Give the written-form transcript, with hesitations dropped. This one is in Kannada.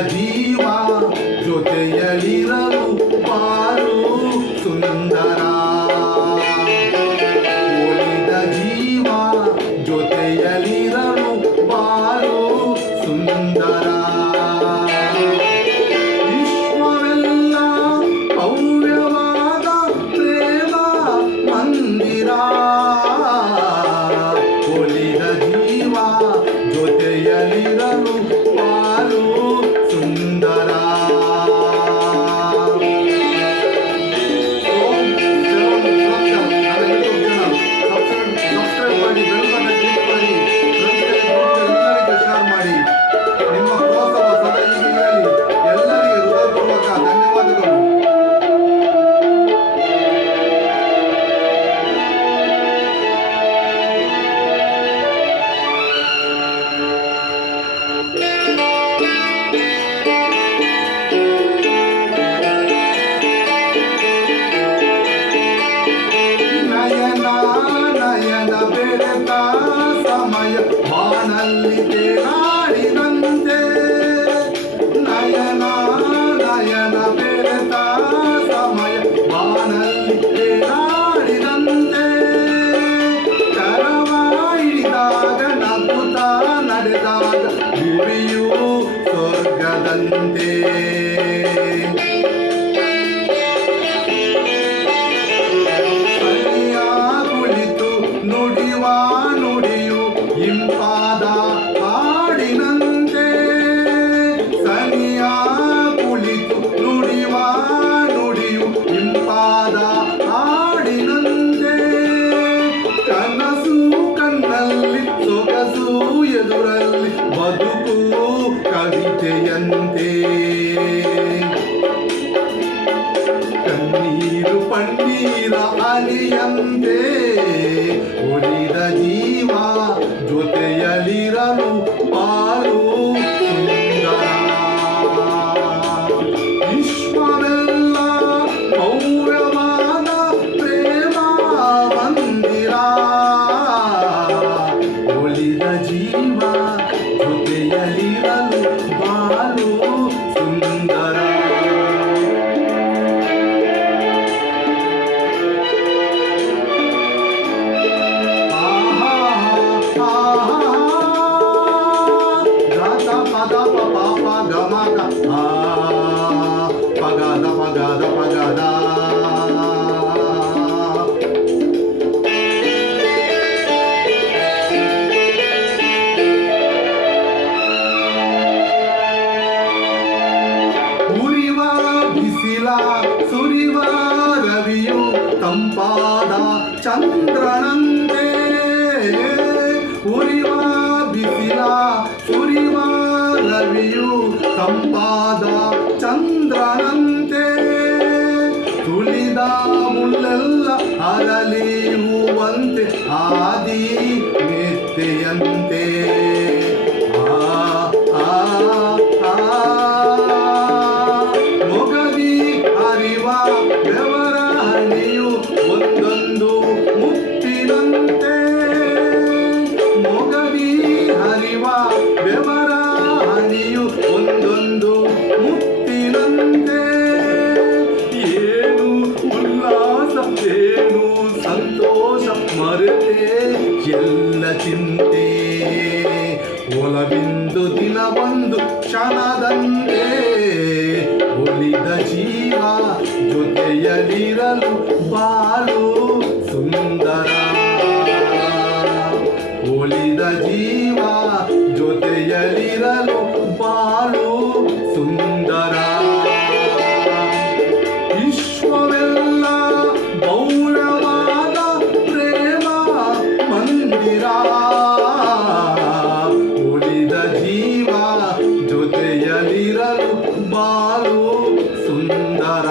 ಜೀವ ಜೊತೆಯಲಿರಲು ಬಾಳು ಸುಂದರ. ಒಲಿದ ಜೀವ ಜೊತೆಯಲಿರಲು ಬಾಳು ಸುಂದರ. ವಿಶ್ವವೆಲ್ಲ ಭವ್ಯವಾದ ಪ್ರೇಮ ಮಂದಿರ. ಒಲಿದ ಜೀವ ಜೊತೆಯಲಿರಲು ಬಾಳು ಸುಂದರ. ಸಬ್ಸ್ಕ್ರೈಬ್ ಮಾಡಿ, ಬೆಲ್ ಬಟನ್ ಕ್ಲಿಕ್ ಮಾಡಿ, ಎಲ್ಲರಿಗೆ ಶೇರ್ ಮಾಡಿ. ನಿಮ್ಮ ಪ್ರೋತ್ಸಾಹ ಸದಾ ಹೀಗೆ ಇರಲಿ. ಎಲ್ಲರಿಗೆ ಹೃದಯಪೂರ್ವಕ ಧನ್ಯವಾದಗಳು. ನಯನ ನಯನ ಬೆರೆತ ಸಮಯ ಬಾನಲ್ಲಿ ತೇಲಾಡಿದಂತೆ. ನಯನ ನಯನ ಬೆರೆತ ಸಮಯ ಬಾನಲ್ಲಿ ತೇಲಾಡಿದಂತೆ. ಕರವ ಹಿಡಿದಾಗ ನಗುತ್ತ ನಡೆದಾಗ ಗುರಿಯು ಸ್ವರ್ಗದಂತೆ. ನುಡಿಯುವ ನುಡಿಯು ಇಂಪಾದ ಹಾಡಿನಂತೆ. ಸನಿಯ ಕುಳಿತು ನುಡಿಯುವ ನುಡಿಯು ಇಂಪಾದ ಹಾಡಿನಂತೆ. ಕನಸು ಕಣ್ಣಲ್ಲಿ ಸೊಗಸು ಎದುರಲ್ಲಿ ಬದುಕು ಕವಿತೆಯಂತೆ. ಕಣ್ಣೀರು ಪನ್ನೀರ ಅಲಿಯಂತೆ. ಉಳಿದ ಜೀವ ಜೊತೆಯಲಿರಲು ಬಾಳು ಸುಂದರ. ವಿಶ್ವವೆಲ್ಲ ಭವ್ಯವಾದ ಪ್ರೇಮ ಮಂದಿರ. ಉಳಿದ ಜೀವ ಜೊತೆಯಲಿರಲು ಬಾಳು ಸುಂದರ. ಪಗದ ಪಗದ ಪಗದ ಉರಿವ ಬಿಸಿಲ ಸುರಿವ ರವಿಯು ತಂಪಾದ ಚಂದ್ರನಂತೆ. ಉರಿವ ಬಿಸಿಲ ಸುರಿವ ರವಿಯು ತಂಪಾದ ಚಂದ್ರನಂತೆ. ತುಳಿದ ಮುಳ್ಳೆಲ್ಲ ಅರಳಿ ಹೂವಂತೆ ಆದಿ ಮೆತ್ತೆಯಂತೆ. ಮೊಗದಿ ಹರಿವ ಬೆವರ ಹನಿಯು ಒಂದೊಂದು ಮುತ್ತಿನಂತೆ. ಮೊಗದಿ ಹರಿವ ಬೆವರ ಹನಿಯು ಒಂದೊಂದು ಮುತ್ತಿನಂತೆ. ಏನು ಉಲ್ಲಾಸ ಏನು ಸಂತೋಷ ಮರೆತೆ ಎಲ್ಲ ಚಿಂತೆ. ಒಲವಿಂದು ದಿನ ಒಂದು ಕ್ಷಣದಂತೆ. ಉಳಿದ ಜೀವ ಜೊತೆಯಲಿರಲು ಬಾಳು ಸುಂದರ. ಉಳಿದ ಜೀವ ಜೊತೆಯಲಿರಲು ಬಾಳು ಸುಂದರ. ವಿಶ್ವವೆಲ್ಲ ಭವ್ಯವಾದ ಪ್ರೇಮ ಮಂದಿರ. ಉಳಿದ ಜೀವ ಜೊತೆಯಲಿರಲು ಬಾಳು ಸುಂದರ.